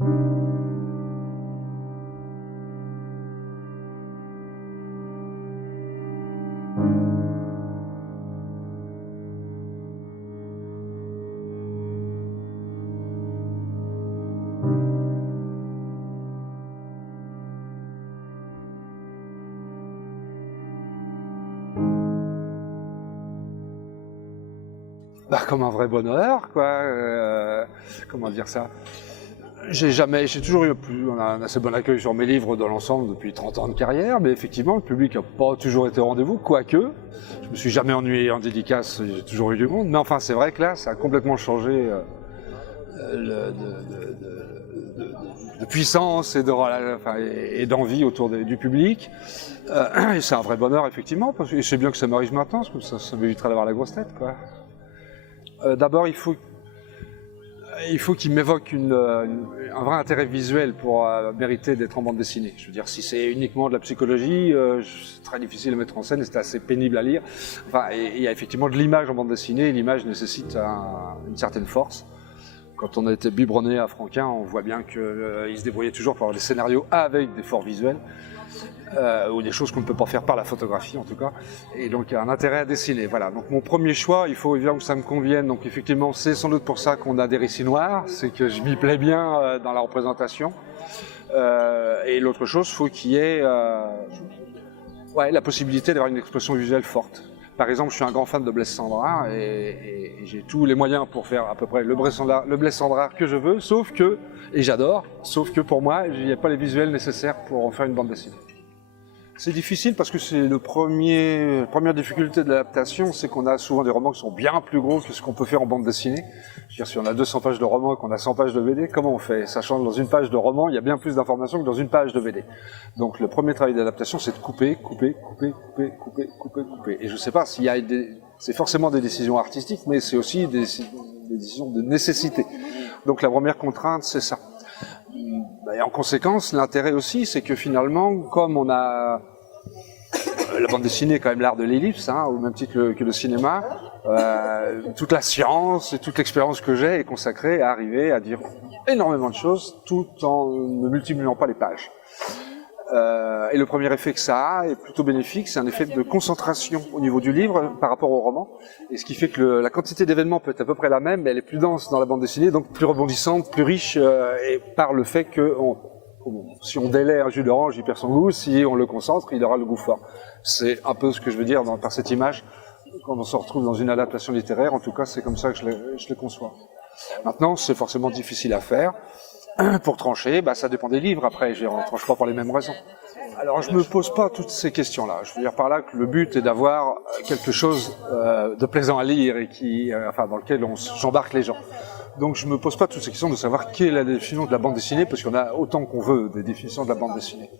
Bah, comme un vrai bonheur, quoi. Comment dire ça? J'ai toujours eu un assez bon accueil sur mes livres dans l'ensemble depuis 30 ans de carrière, mais effectivement, le public n'a pas toujours été au rendez-vous, quoique. Je me suis jamais ennuyé en dédicace, j'ai toujours eu du monde, mais enfin, c'est vrai que là, ça a complètement changé de puissance et d'envie autour du public. Et c'est un vrai bonheur, effectivement, parce que je sais bien que ça m'arrive maintenant, parce que ça m'éviterait d'avoir la grosse tête, quoi. D'abord, il faut qu'il m'évoque un vrai intérêt visuel pour mériter d'être en bande dessinée. Je veux dire, si c'est uniquement de la psychologie, c'est très difficile à mettre en scène et c'est assez pénible à lire. Enfin, il y a effectivement de l'image en bande dessinée, et l'image nécessite une certaine force. Quand on a été biberonné à Franquin, on voit bien qu'il se débrouillait toujours pour avoir des scénarios avec des forts visuels. Ou des choses qu'on ne peut pas faire par la photographie en tout cas, et donc il y a un intérêt à dessiner. Voilà, donc mon premier choix, il faut évidemment que ça me convienne, donc effectivement c'est sans doute pour ça qu'on a des récits noirs, c'est que je m'y plais bien dans la représentation, et l'autre chose, il faut qu'il y ait la possibilité d'avoir une expression visuelle forte. Par exemple, je suis un grand fan de Blaise Cendrars et j'ai tous les moyens pour faire à peu près le Blaise Cendrars que je veux, sauf que pour moi, il n'y a pas les visuels nécessaires pour en faire une bande dessinée. C'est difficile parce que c'est la première difficulté de l'adaptation, c'est qu'on a souvent des romans qui sont bien plus gros que ce qu'on peut faire en bande dessinée. Je veux dire, si on a 200 pages de roman et qu'on a 100 pages de BD, comment on fait? Sachant que dans une page de roman, il y a bien plus d'informations que dans une page de BD. Donc le premier travail d'adaptation, c'est de couper. Et je ne sais pas s'il y a c'est forcément des décisions artistiques, mais c'est aussi des décisions de nécessité. Donc la première contrainte, c'est ça. Et en conséquence, l'intérêt aussi, c'est que finalement, comme on a la bande dessinée est quand même l'art de l'ellipse, hein, au même titre que le cinéma, toute la science et toute l'expérience que j'ai est consacrée à arriver à dire énormément de choses tout en ne multipliant pas les pages. Et le premier effet que ça a est plutôt bénéfique, c'est un effet de concentration au niveau du livre par rapport au roman, et ce qui fait que la quantité d'événements peut être à peu près la même, mais elle est plus dense dans la bande dessinée, donc plus rebondissante, plus riche, et par le fait que si on délaie un jus d'orange, il perd son goût, si on le concentre, il aura le goût fort. C'est un peu ce que je veux dire par cette image, quand on se retrouve dans une adaptation littéraire, en tout cas c'est comme ça que je le conçois. Maintenant, c'est forcément difficile à faire. Pour trancher, ça dépend des livres, après, on ne tranche pas pour les mêmes raisons. Alors, je ne me pose pas toutes ces questions-là. Je veux dire par là que le but est d'avoir quelque chose de plaisant à lire et dans lequel j'embarque les gens. Donc, je ne me pose pas toutes ces questions de savoir quelle est la définition de la bande dessinée, parce qu'il y en a autant qu'on veut des définitions de la bande dessinée.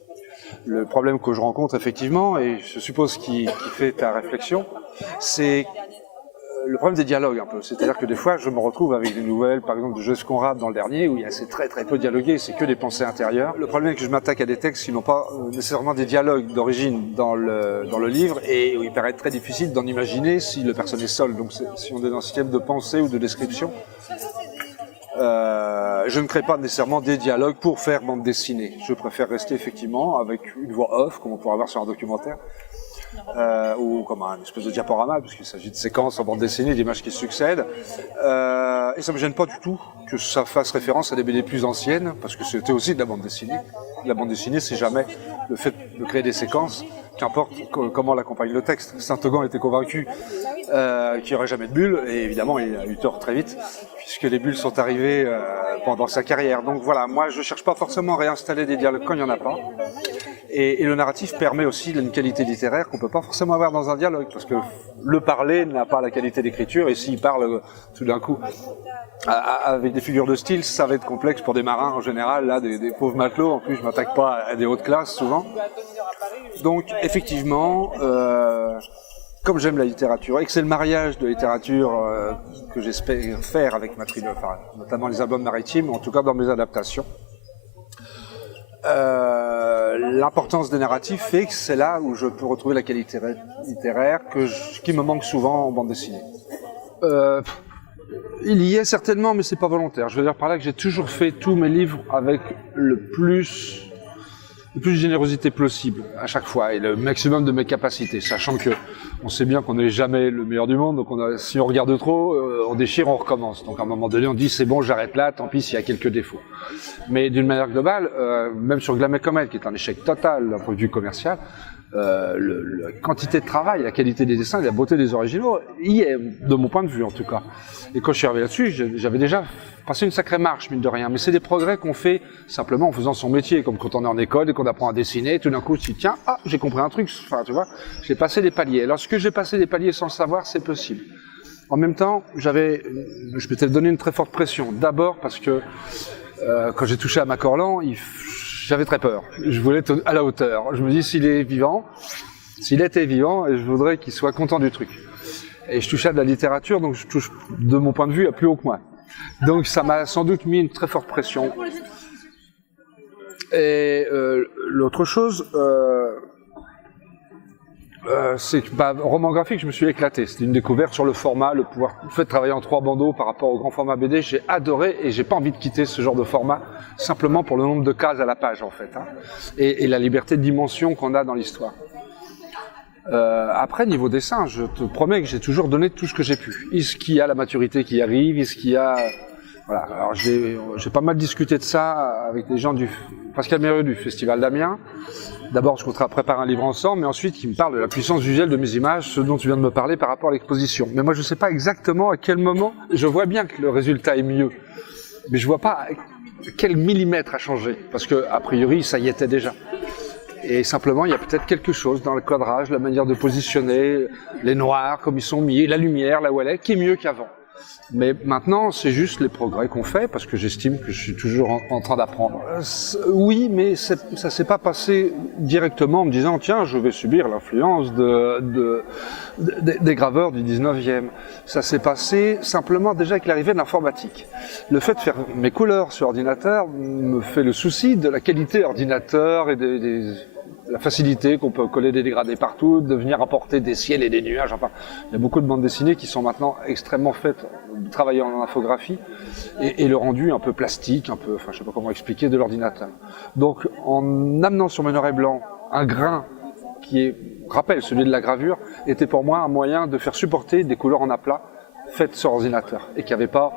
Le problème que je rencontre, effectivement, et je suppose qui fait ta réflexion, c'est le problème des dialogues un peu, c'est-à-dire que des fois je me retrouve avec des nouvelles, par exemple de Joseph Conrad dans le dernier, où il y a très peu dialogué, c'est que des pensées intérieures. Le problème est que je m'attaque à des textes qui n'ont pas nécessairement des dialogues d'origine dans le livre, et où il paraît très difficile d'en imaginer si le personnage est seul, donc si on est dans un système de pensée ou de description. Je ne crée pas nécessairement des dialogues pour faire bande dessinée. Je préfère rester effectivement avec une voix off, comme on pourrait avoir sur un documentaire, ou comme un espèce de diaporama, puisqu'il s'agit de séquences en bande dessinée, d'images qui succèdent. Et ça ne me gêne pas du tout que ça fasse référence à des BD plus anciennes, parce que c'était aussi de la bande dessinée. La bande dessinée, c'est jamais le fait de créer des séquences, qu'importe comment l'accompagne le texte. Saint-Augan était convaincu qu'il n'y aurait jamais de bulles, et évidemment il a eu tort très vite, puisque les bulles sont arrivées pendant sa carrière. Donc voilà, moi je ne cherche pas forcément à réinstaller des dialogues quand il n'y en a pas. Et le narratif permet aussi une qualité littéraire qu'on ne peut pas forcément avoir dans un dialogue, parce que le parler n'a pas la qualité d'écriture, et s'il parle tout d'un coup avec des figures de style, ça va être complexe pour des marins en général, là, des pauvres matelots. En plus, je ne m'attaque pas à des hautes classes souvent. Donc effectivement, comme j'aime la littérature, et que c'est le mariage de littérature que j'espère faire avec ma trilogie, notamment les albums maritimes, en tout cas dans mes adaptations, l'importance des narratifs fait que c'est là où je peux retrouver la qualité littéraire qui me manque souvent en bande dessinée. Il y est certainement, mais c'est pas volontaire. Je veux dire par là que j'ai toujours fait tous mes livres avec le plus de générosité possible à chaque fois et le maximum de mes capacités, sachant que on sait bien qu'on n'est jamais le meilleur du monde, donc si on regarde trop, on déchire, on recommence. Donc à un moment donné, on dit c'est bon, j'arrête là, tant pis s'il y a quelques défauts. Mais d'une manière globale, même sur Glam et Comet, qui est un échec total d'un point de vue commercial, la quantité de travail, la qualité des dessins, la beauté des originaux, y est, de mon point de vue en tout cas. Et quand je suis arrivé là-dessus, j'avais déjà passé une sacrée marche, mine de rien. Mais c'est des progrès qu'on fait simplement en faisant son métier, comme quand on est en école et qu'on apprend à dessiner, et tout d'un coup tu te dis tiens, j'ai compris un truc, enfin tu vois, j'ai passé des paliers. Lorsque j'ai passé des paliers sans le savoir, c'est possible. En même temps, je m'étais donné une très forte pression. D'abord parce que quand j'ai touché à Macorlan, j'avais très peur. Je voulais être à la hauteur. Je me dis s'il était vivant, je voudrais qu'il soit content du truc. Et je touchais à de la littérature, donc je touche, de mon point de vue, à plus haut que moi. Donc ça m'a sans doute mis une très forte pression. Et l'autre chose, c'est que roman graphique, je me suis éclaté. C'était une découverte sur le format, le fait de travailler en 3 bandeaux par rapport au grand format BD. J'ai adoré et j'ai pas envie de quitter ce genre de format simplement pour le nombre de cases à la page en fait, hein, et la liberté de dimension qu'on a dans l'histoire. Après, niveau dessin, je te promets que j'ai toujours donné tout ce que j'ai pu. Est-ce qu'il y a la maturité qui arrive? Est-ce qu'il y a... Voilà. Alors j'ai pas mal discuté de ça avec des gens du Pascal Mérieux du Festival d'Amiens. D'abord, je voudrais préparer un livre ensemble, mais ensuite qui me parle de la puissance visuelle de mes images, ce dont tu viens de me parler par rapport à l'exposition. Mais moi, je sais pas exactement à quel moment. Je vois bien que le résultat est mieux, mais je vois pas quel millimètre a changé, parce que a priori, ça y était déjà. Et simplement, il y a peut-être quelque chose dans le cadrage, la manière de positionner, les noirs, comme ils sont mis, la lumière, là où elle est, qui est mieux qu'avant. Mais maintenant, c'est juste les progrès qu'on fait, parce que j'estime que je suis toujours en train d'apprendre. Oui, mais ça s'est pas passé directement en me disant, tiens, je vais subir l'influence des graveurs du 19e. Ça s'est passé simplement déjà avec l'arrivée de l'informatique. Le fait de faire mes couleurs sur ordinateur me fait le souci de la qualité ordinateur et la facilité qu'on peut coller des dégradés partout, de venir apporter des ciels et des nuages. Enfin, il y a beaucoup de bandes dessinées qui sont maintenant extrêmement faites, travaillées en infographie, et le rendu un peu plastique, un peu, enfin, je sais pas comment expliquer, de l'ordinateur. Donc, en amenant sur mes noirs et blancs un grain qui rappelle celui de la gravure, était pour moi un moyen de faire supporter des couleurs en aplat faites sur ordinateur, et qui n'avaient pas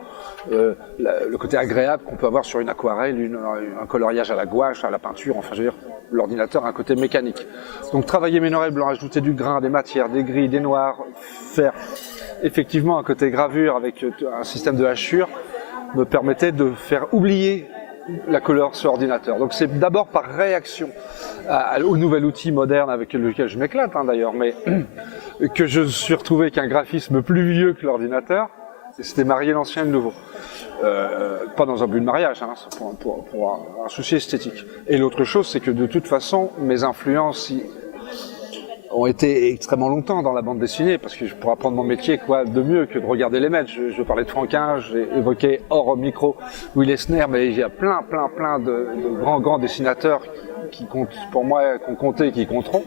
le côté agréable qu'on peut avoir sur une aquarelle, un coloriage à la gouache, à la peinture, enfin je veux dire, l'ordinateur a un côté mécanique. Donc travailler mes noirs et blancs, ajouter du grain, des matières, des gris, des noirs, faire effectivement un côté gravure avec un système de hachure, me permettait de faire oublier la couleur sur ordinateur. Donc c'est d'abord par réaction au nouvel outil moderne avec lequel je m'éclate d'ailleurs, mais que je suis retrouvé avec un graphisme plus vieux que l'ordinateur. C'était marier l'ancien et le nouveau. Pas dans un but de mariage, hein, pour un souci esthétique. Et l'autre chose, c'est que de toute façon, mes influences ont été extrêmement longtemps dans la bande dessinée, parce que pour apprendre mon métier, quoi de mieux que de regarder les maîtres. Je parlais de Franquin, j'ai évoqué hors micro Will Eisner, mais il y a plein de grands dessinateurs qui comptent, pour moi, qui ont compté et qui compteront.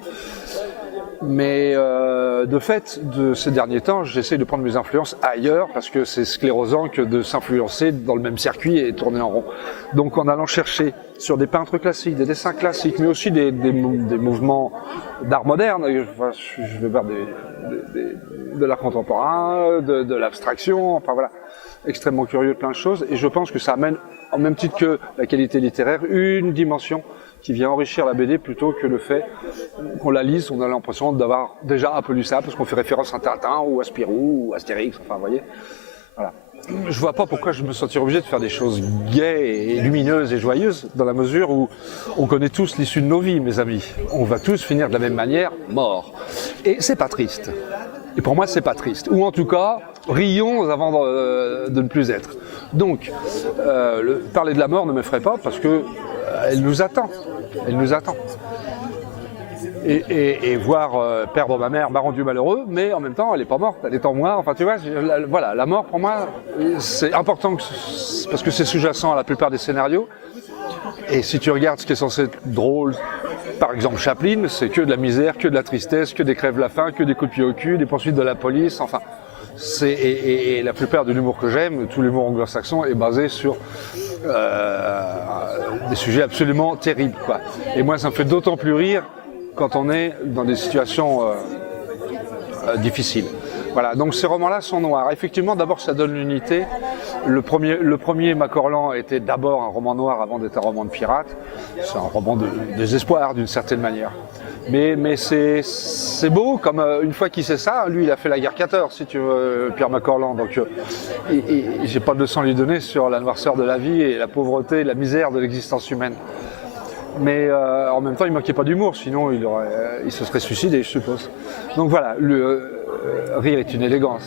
Mais de fait, de ces derniers temps, j'essaie de prendre mes influences ailleurs, parce que c'est sclérosant que de s'influencer dans le même circuit et tourner en rond. Donc en allant chercher sur des peintres classiques, des dessins classiques, mais aussi des mouvements d'art moderne, je vais vers de l'art contemporain, de l'abstraction, enfin voilà, extrêmement curieux de plein de choses, et je pense que ça amène, en même titre que la qualité littéraire, une dimension qui vient enrichir la BD plutôt que le fait qu'on la lise, on a l'impression d'avoir déjà un peu lu ça, parce qu'on fait référence à Tintin, ou à Spirou, ou à Astérix, enfin vous voyez. Voilà. Je vois pas pourquoi je me sentirais obligé de faire des choses gaies et lumineuses et joyeuses, dans la mesure où on connaît tous l'issue de nos vies, mes amis. On va tous finir de la même manière, morts. Et c'est pas triste. Et pour moi, c'est pas triste. Ou en tout cas, rions avant de ne plus être. Donc, parler de la mort ne m'effraie pas, parce que elle nous attend. Elle nous attend. Et voir perdre ma mère m'a rendu malheureux, mais en même temps, elle n'est pas morte, elle est en moi. Enfin, tu vois, voilà, la mort pour moi, c'est important parce que c'est sous-jacent à la plupart des scénarios. Et si tu regardes ce qui est censé être drôle, par exemple Chaplin, c'est que de la misère, que de la tristesse, que des crèves la faim, que des coups de pied au cul, des poursuites de la police, enfin. Et la plupart de l'humour que j'aime, tout l'humour anglo-saxon, est basé sur des sujets absolument terribles, quoi. Et moi, ça me fait d'autant plus rire quand on est dans des situations difficiles. Voilà, donc ces romans-là sont noirs. Effectivement, d'abord, ça donne l'unité. Le premier Macorlan était d'abord un roman noir avant d'être un roman de pirate. C'est un roman de désespoir, d'une certaine manière. Mais c'est beau, comme une fois qu'il sait ça, lui, il a fait la guerre 14, si tu veux, Pierre Macorlan. Donc, j'ai pas de leçon à lui donner sur la noirceur de la vie et la pauvreté, la misère de l'existence humaine. Mais en même temps, il manquait pas d'humour, sinon il se serait suicidé, je suppose. Donc voilà, rire est une élégance.